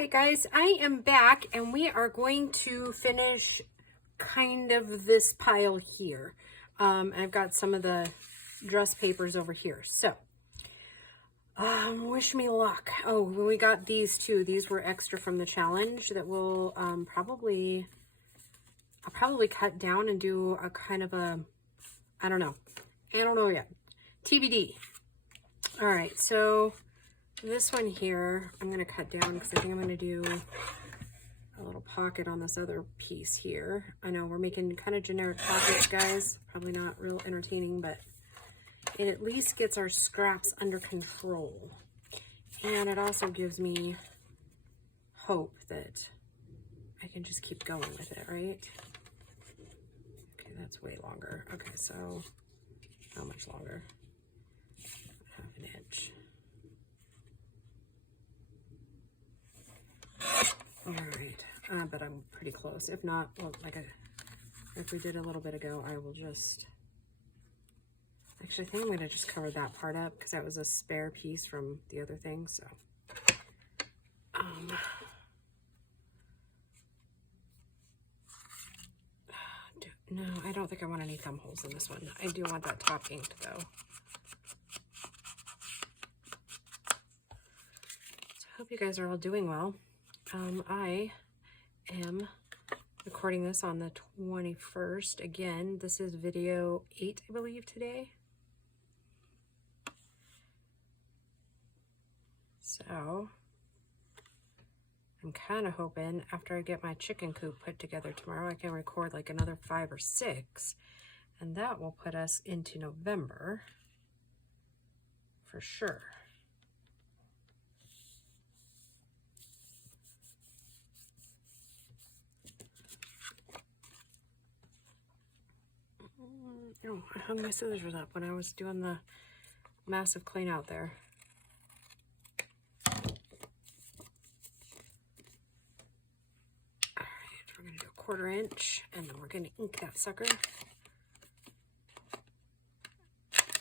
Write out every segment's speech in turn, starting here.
right, guys, I am back and we are going to finish kind of this pile here. I've got some of the dress papers over here. So, wish me luck. Oh, we got these too. These were extra from the challenge that we'll I'll probably cut down and do a kind of a, I don't know yet. TBD. All right, so this one here, I'm going to cut down because I think I'm going to do a little pocket on this other piece here. I know we're making kind of generic pockets, guys. Probably not real entertaining, but it at least gets our scraps under control. And it also gives me hope that I can just keep going with it, right? Okay, that's way longer. Okay, so how much longer? Half an inch. All right, but I'm pretty close. If not, well, if we did a little bit ago, I will just, actually, I think I'm going to just cover that part up because that was a spare piece from the other thing, so. No, I don't think I want any thumb holes in this one. I do want that top inked, though. So I hope you guys are all doing well. I am recording this on the 21st. Again, this is video 8, I believe, today. So I'm kind of hoping after I get my chicken coop put together tomorrow, I can record like another 5 or 6, and that will put us into November for sure. Oh, I hung my scissors up when I was doing the massive clean out there. All right, we're going to do a 1/4 inch, and then we're going to ink that sucker.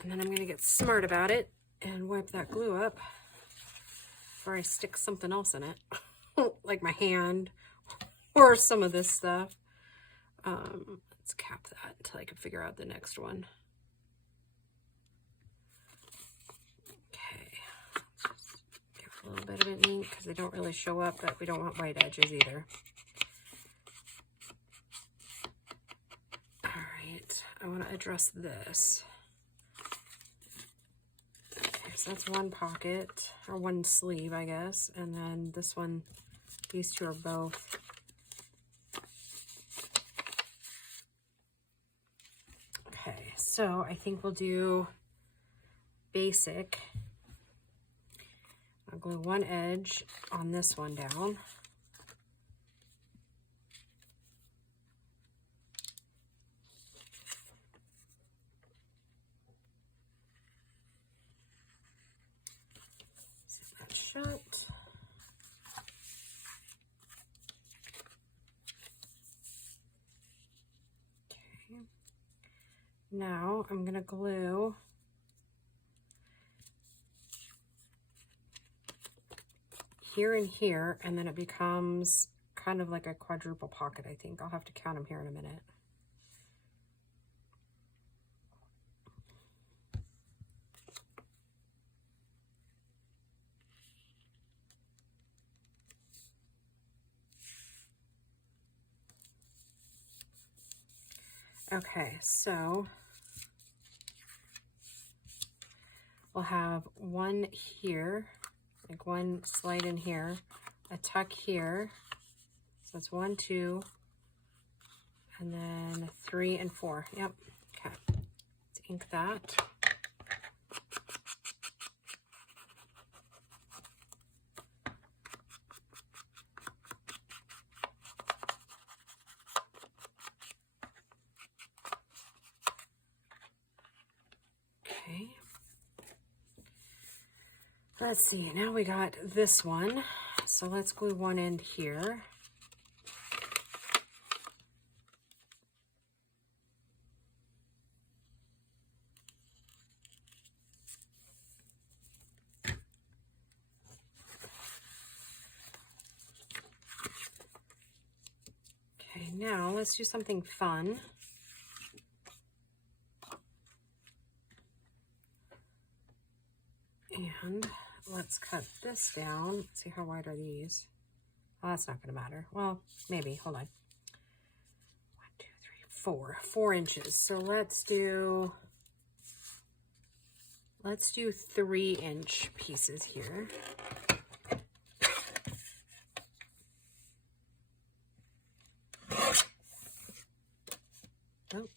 And then I'm going to get smart about it and wipe that glue up before I stick something else in it, like my hand or some of this stuff. Let's cap that until I can figure out the next one. Okay, let's just give a little bit of it ink because they don't really show up, but we don't want white edges either. All right, I want to address this. Okay, so that's one pocket, or one sleeve, I guess, and then this one, these two are both. So I think we'll do basic. I'll glue one edge on this one down. Set that shut. Now I'm going to glue here and here, and then it becomes kind of like a quadruple pocket, I think. I'll have to count them here in a minute. Okay, so we'll have one here, like one slide in here, a tuck here. So that's 1, 2, and then 3 and 4. Yep. Okay. Let's ink that. Okay. Let's see, now we got this one. So let's glue one end here. now let's do something fun. And let's cut this down. Let's see, how wide are these? Oh, that's not going to matter. Well, maybe. Hold on. 1, 2, 3, 4 inches. So let's do 3-inch pieces here. Oh,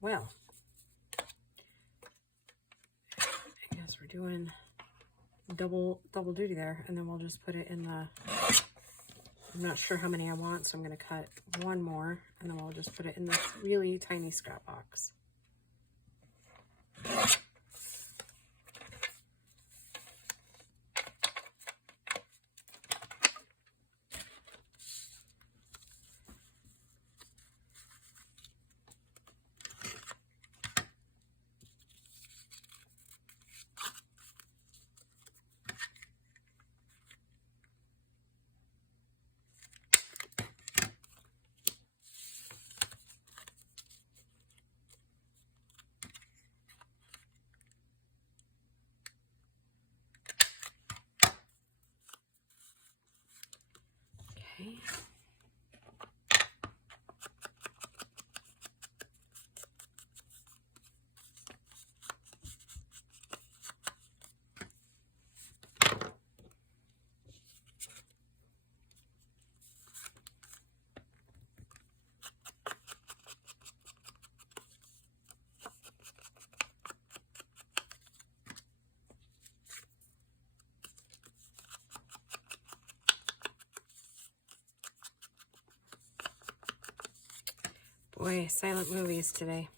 well, I guess we're doing double duty there, and then we'll just put it in the, I'm not sure how many I want, so I'm going to cut one more, and then we'll just put it in this really tiny scrap box. Okay. Boy, silent movies today.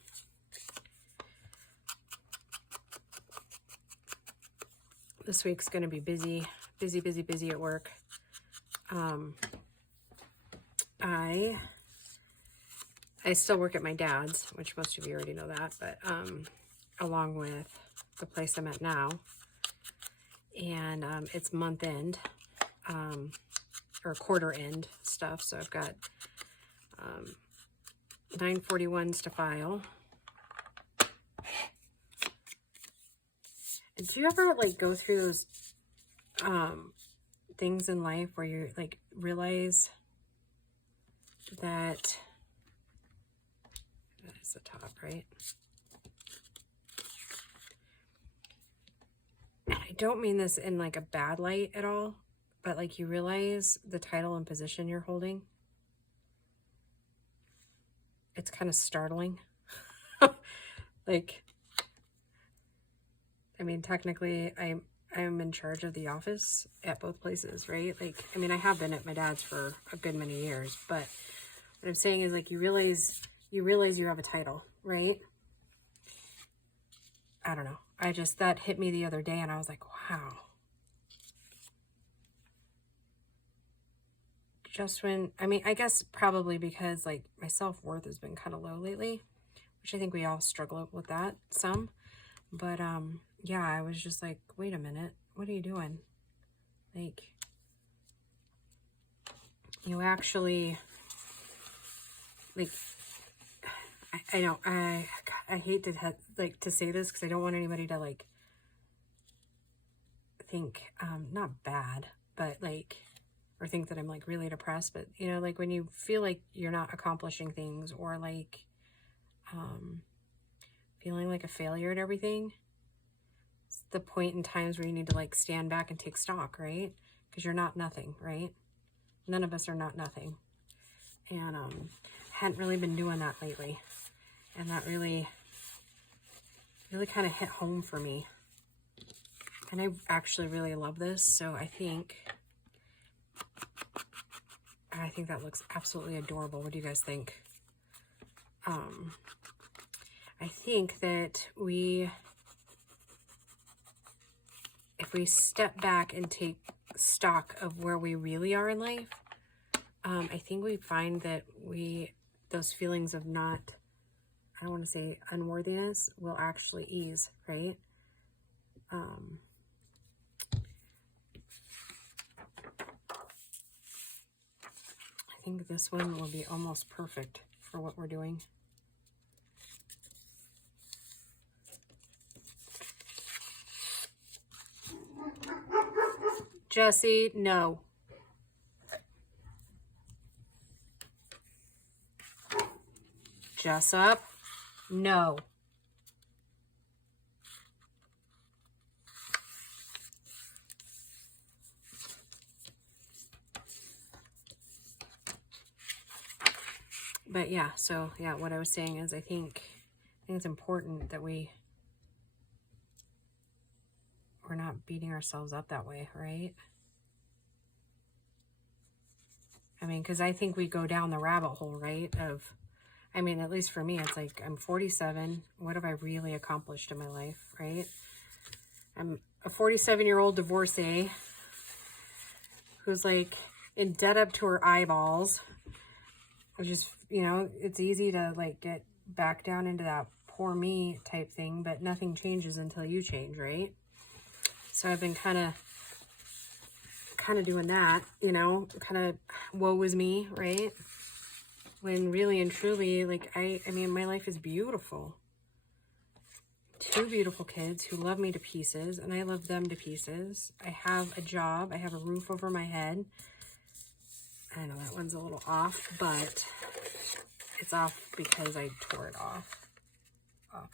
This week's going to be busy at work. I still work at my dad's, which most of you already know that, but along with the place I'm at now. And it's month end, or quarter end stuff. So I've got 941s to file. And do you ever like go through those things in life where you like realize that is the top, right? And I don't mean this in like a bad light at all, but like you realize the title and position you're holding. It's kind of startling. Like, I mean, technically I'm in charge of the office at both places, right? Like, I mean, I have been at my dad's for a good many years, but what I'm saying is like, you realize you have a title, right? I don't know. That hit me the other day and I was like, wow. Just when, I mean, I guess probably because like my self-worth has been kind of low lately, which I think we all struggle with that some, but yeah, I was just like, wait a minute, what are you doing? Like, you actually, like, I know, I hate to to say this because I don't want anybody to like think, not bad, but like, or think that I'm like really depressed, but you know, like when you feel like you're not accomplishing things or like, feeling like a failure at everything, it's the point in times where you need to like stand back and take stock, right? Because you're not nothing, right? None of us are not nothing. And hadn't really been doing that lately. And that really kind of hit home for me. And I actually really love this. So I think that looks absolutely adorable. What do you guys think? I think that if we step back and take stock of where we really are in life, I think we find that those feelings of not, I don't want to say unworthiness, will actually ease, right? I think this one will be almost perfect for what we're doing. Jesse, no. Jessup, no. But yeah, so yeah, what I was saying is I think it's important that we're not beating ourselves up that way, right? I mean, because I think we go down the rabbit hole, right? I mean, at least for me, it's like, I'm 47. What have I really accomplished in my life, right? I'm a 47-year-old divorcee who's like in debt up to her eyeballs. Which is, you know, it's easy to like get back down into that poor me type thing, but nothing changes until you change, right? So I've been kind of doing that, you know, kind of woe is me, right? When really and truly, like, I mean, my life is beautiful. 2 beautiful kids who love me to pieces, and I love them to pieces. I have a job. I have a roof over my head. I know that one's a little off, but it's off because I tore it off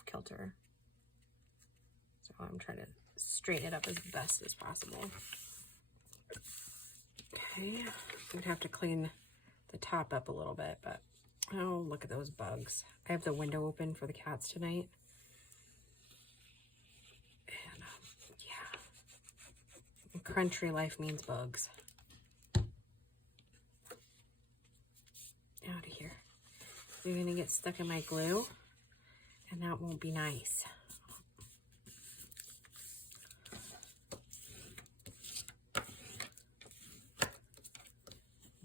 kilter. So I'm trying to straighten it up as best as possible. Okay, I'm gonna have to clean the top up a little bit, but oh, look at those bugs. I have the window open for the cats tonight. And yeah, country life means bugs. Out of here. You're gonna get stuck in my glue, and that won't be nice.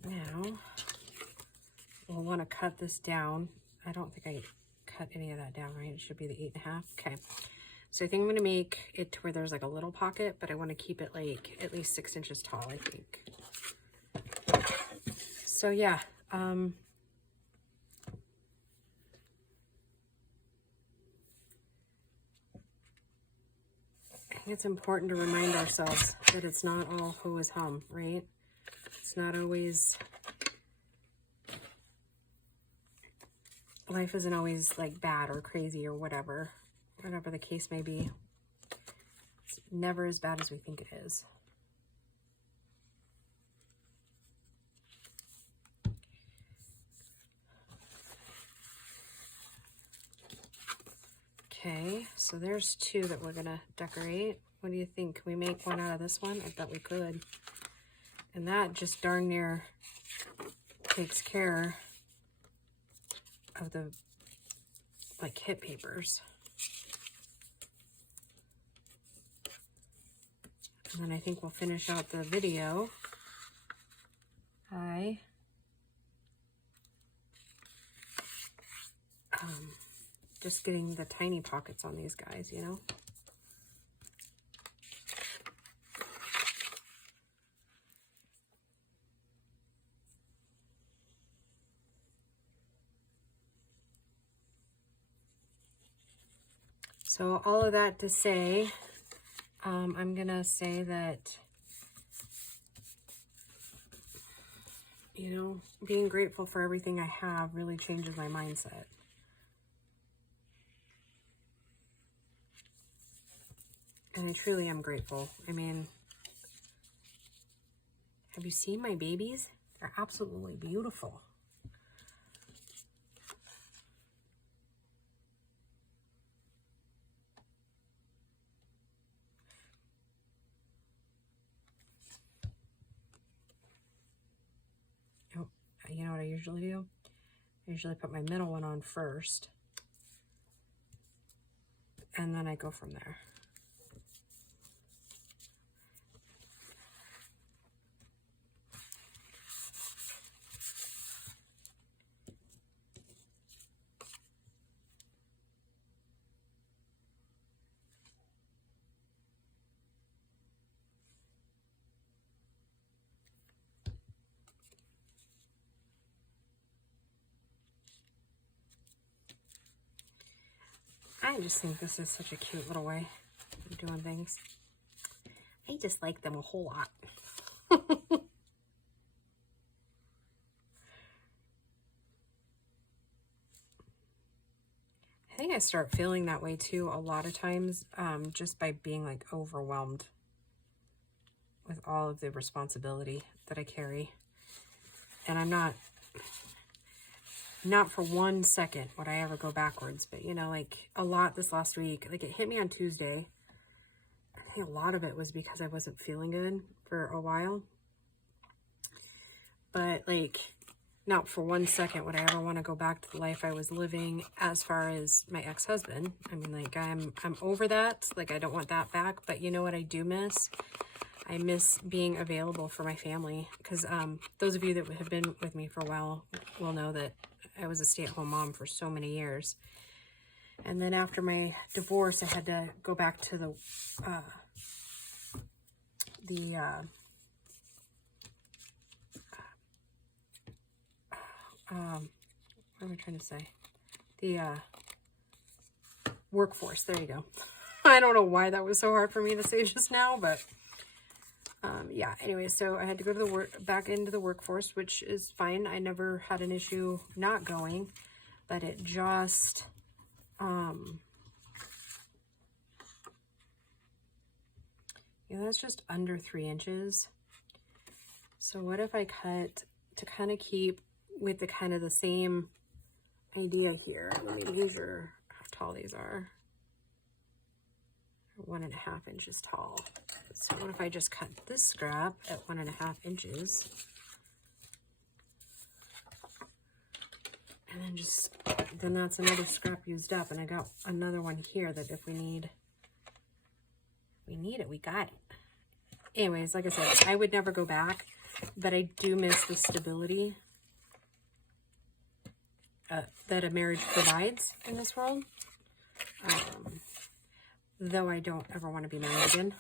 Now, we'll want to cut this down. I don't think I cut any of that down, right? It should be the 8.5. Okay. So I think I'm going to make it to where there's like a little pocket, but I want to keep it like at least 6 inches tall, I think. So yeah, I think it's important to remind ourselves that it's not all ho is hum, right? It's not always, life isn't always like bad or crazy or whatever the case may be. It's never as bad as we think it is. Okay, so there's 2 that we're gonna decorate. What do you think? Can we make one out of this one? I bet we could. And that just darn near takes care of the like hit papers. And then I think we'll finish out the video by just getting the tiny pockets on these guys, you know? So all of that to say, I'm gonna say that, you know, being grateful for everything I have really changes my mindset. And I truly am grateful. I mean, have you seen my babies? They're absolutely beautiful. Oh, you know what I usually do? I usually put my middle one on first, and then I go from there. I just think this is such a cute little way of doing things. I just like them a whole lot. I think I start feeling that way too a lot of times, just by being like overwhelmed with all of the responsibility that I carry. And I'm not for 1 second would I ever go backwards, but you know, like a lot this last week, like it hit me on Tuesday. I think a lot of it was because I wasn't feeling good for a while. But like, not for 1 second would I ever want to go back to the life I was living as far as my ex-husband. I mean, like I'm over that. Like I don't want that back, but you know what I do miss? I miss being available for my family, because those of you that have been with me for a while will know that I was a stay-at-home mom for so many years. And then after my divorce, I had to go back to what am I trying to say? The workforce. There you go. I don't know why that was so hard for me to say just now, but yeah, anyway, so I had to go to the back into the workforce, which is fine. I never had an issue not going, but it just, yeah, that's just under 3 inches. So what if I cut to kind of keep with the kind of the same idea here? Let me measure how tall these are. 1.5 inches tall. So what if I just cut this scrap at 1.5 inches? And then that's another scrap used up. And I got another one here that if we need it, we got it. Anyways, like I said, I would never go back, but I do miss the stability that a marriage provides in this world. Though I don't ever want to be married again.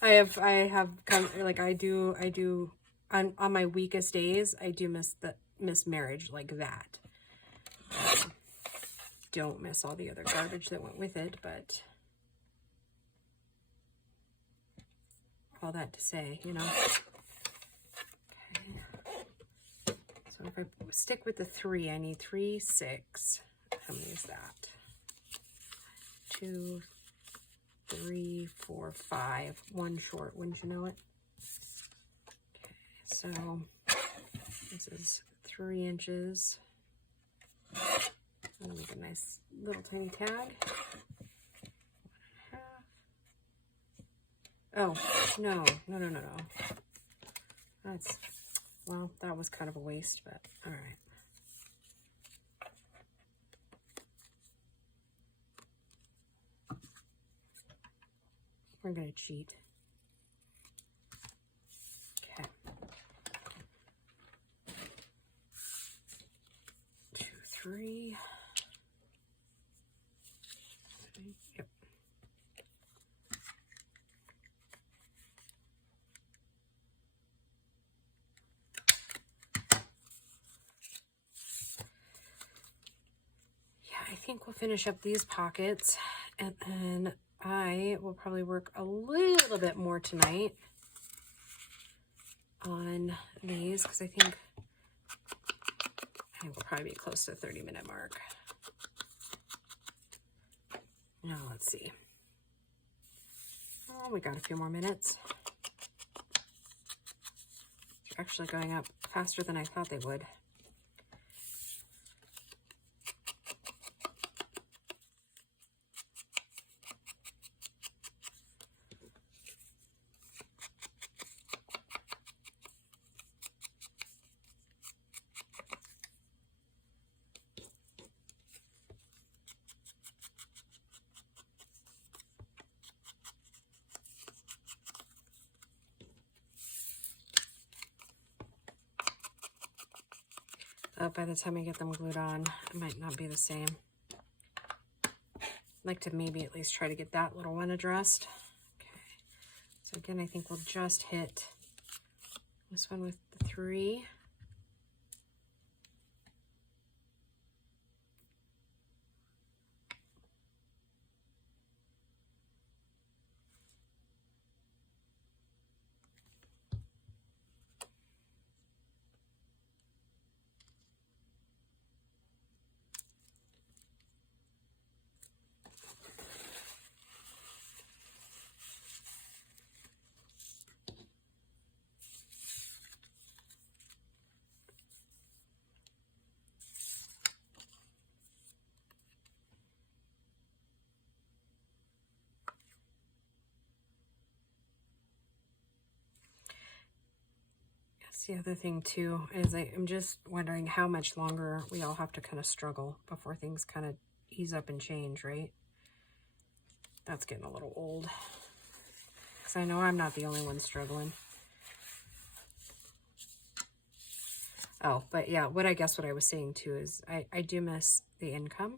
I have come, like I do on my weakest days, I do miss marriage like that. Don't miss all the other garbage that went with it, but all that to say, you know. Okay. So if I stick with the 3, I need 3, 6. How many is that? 2, 3, 4, 5. 1 short, wouldn't you know it? Okay, so this is 3 inches. I'm gonna make a nice little tiny tag. 1.5. Oh, no. That's, well, that was kind of a waste, but all right. We're going to cheat. Okay. 2, 3. Yep. Yeah, I think we'll finish up these pockets, and then I will probably work a little bit more tonight on these, because I think I will probably be close to the 30-minute mark. Now let's see. Oh, we got a few more minutes. They're actually going up faster than I thought they would. By the time I get them glued on, it might not be the same. I'd like to maybe at least try to get that little one addressed. Okay. So again, I think we'll just hit this one with the 3. That's the other thing too, is I'm just wondering how much longer we all have to kind of struggle before things kind of ease up and change, right? That's getting a little old. Because I know I'm not the only one struggling. Oh, but yeah, what I was saying too is I do miss the income.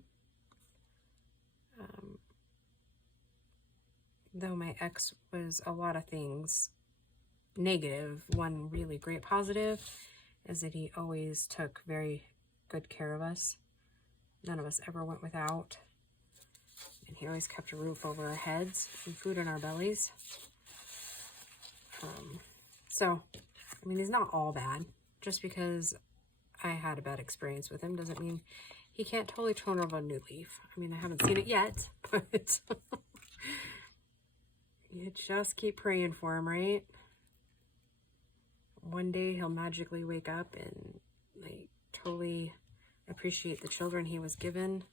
Though my ex was a lot of things negative, one really great positive is that he always took very good care of us. None of us ever went without. And he always kept a roof over our heads and food in our bellies. So, I mean, he's not all bad. Just because I had a bad experience with him doesn't mean he can't totally turn over a new leaf. I mean, I haven't seen it yet, but you just keep praying for him, right? One day he'll magically wake up and like totally appreciate the children he was given.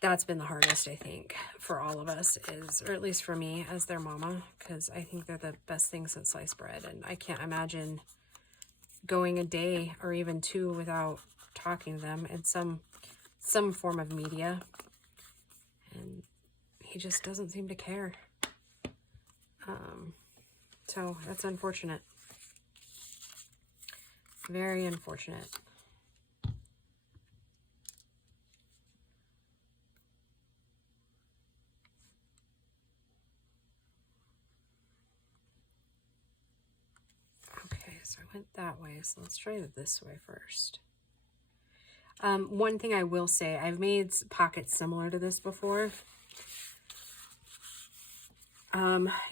That's been the hardest, I think, for all of us, is, or at least for me as their mama, because I think they're the best thing since sliced bread, and I can't imagine going a day or even two without talking to them in some form of media. And he just doesn't seem to care. So that's unfortunate. Very unfortunate. Okay, so I went that way, so let's try it this way first. One thing I will say, I've made pockets similar to this before.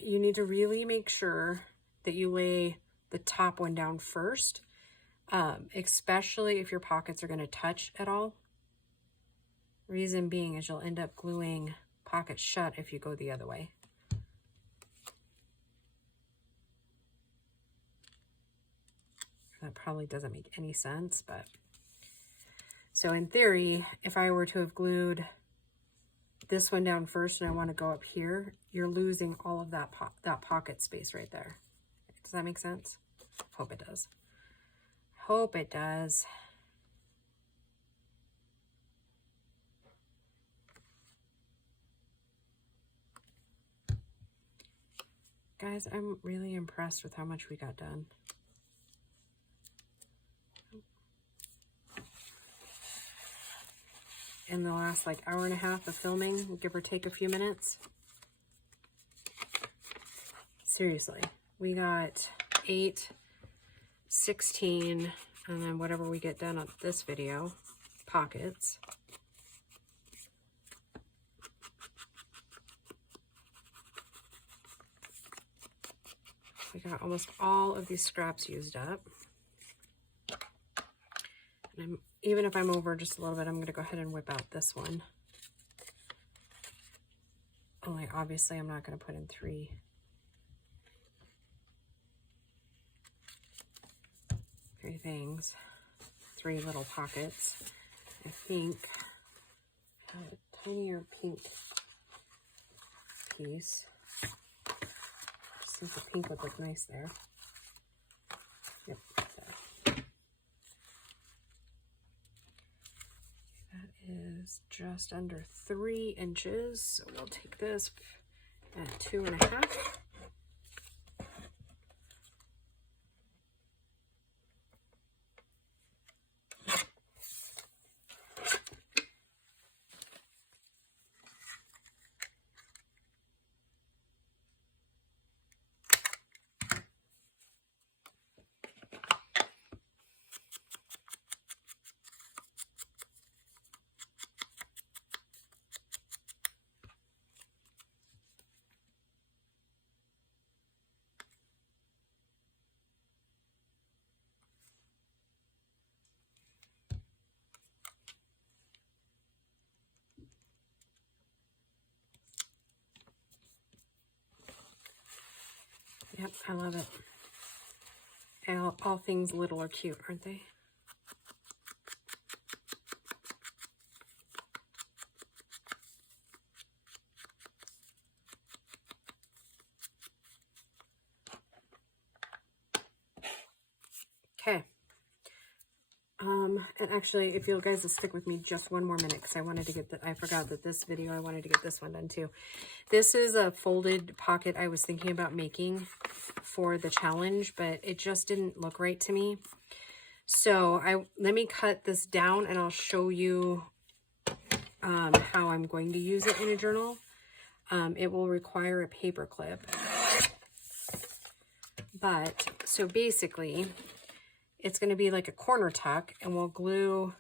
You need to really make sure that you lay the top one down first, especially if your pockets are going to touch at all. Reason being is you'll end up gluing pockets shut if you go the other way. That probably doesn't make any sense, but so in theory, if I were to have glued this one down first and I want to go up here, you're losing all of that pocket space right there. Does that make sense? Hope it does. Hope it does. Guys, I'm really impressed with how much we got done. In the last like hour and a half of filming, give or take a few minutes. Seriously, we got 8, 16, and then whatever we get done on this video, pockets. We got almost all of these scraps used up. And even if I'm over just a little bit, I'm going to go ahead and whip out this one. Only obviously I'm not going to put in 3 things, 3 little pockets. I think I have a tinier pink piece. Just think the pink would look nice there. Yep, there. That is just under 3 inches. So we'll take this at 2.5. Yep, I love it. And all things little are cute, aren't they? Okay. And actually, if you guys will stick with me just one more minute, because I wanted to get I forgot that this video, I wanted to get this one done too. This is a folded pocket I was thinking about making for the challenge, but it just didn't look right to me. So let me cut this down and I'll show you how I'm going to use it in a journal. It will require a paper clip. But, so basically, it's going to be like a corner tuck, and we'll glue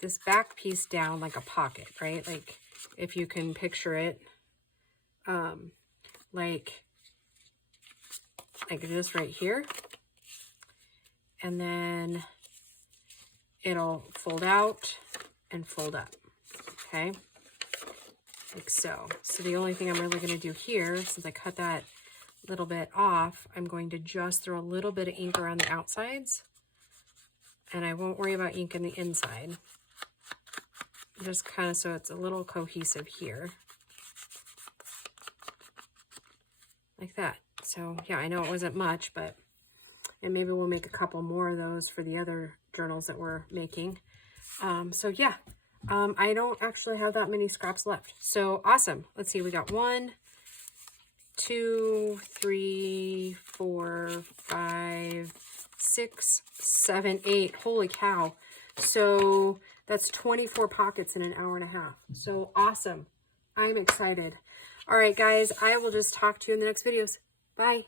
this back piece down like a pocket, right? Like, if you can picture it, like this right here. And then it'll fold out and fold up, okay? Like so. So the only thing I'm really going to do here, since I cut that little bit off, I'm going to just throw a little bit of ink around the outsides, and I won't worry about ink in the inside, just kind of so it's a little cohesive here, like that. So yeah, I know it wasn't much, but, and maybe we'll make a couple more of those for the other journals that we're making. So yeah, I don't actually have that many scraps left, so awesome. Let's see, we got 1, 2, 3, 4, 5, 6, 7, 8. Holy cow. So that's 24 pockets in an hour and a half. So awesome. I'm excited. All right, guys, I will just talk to you in the next videos. Bye.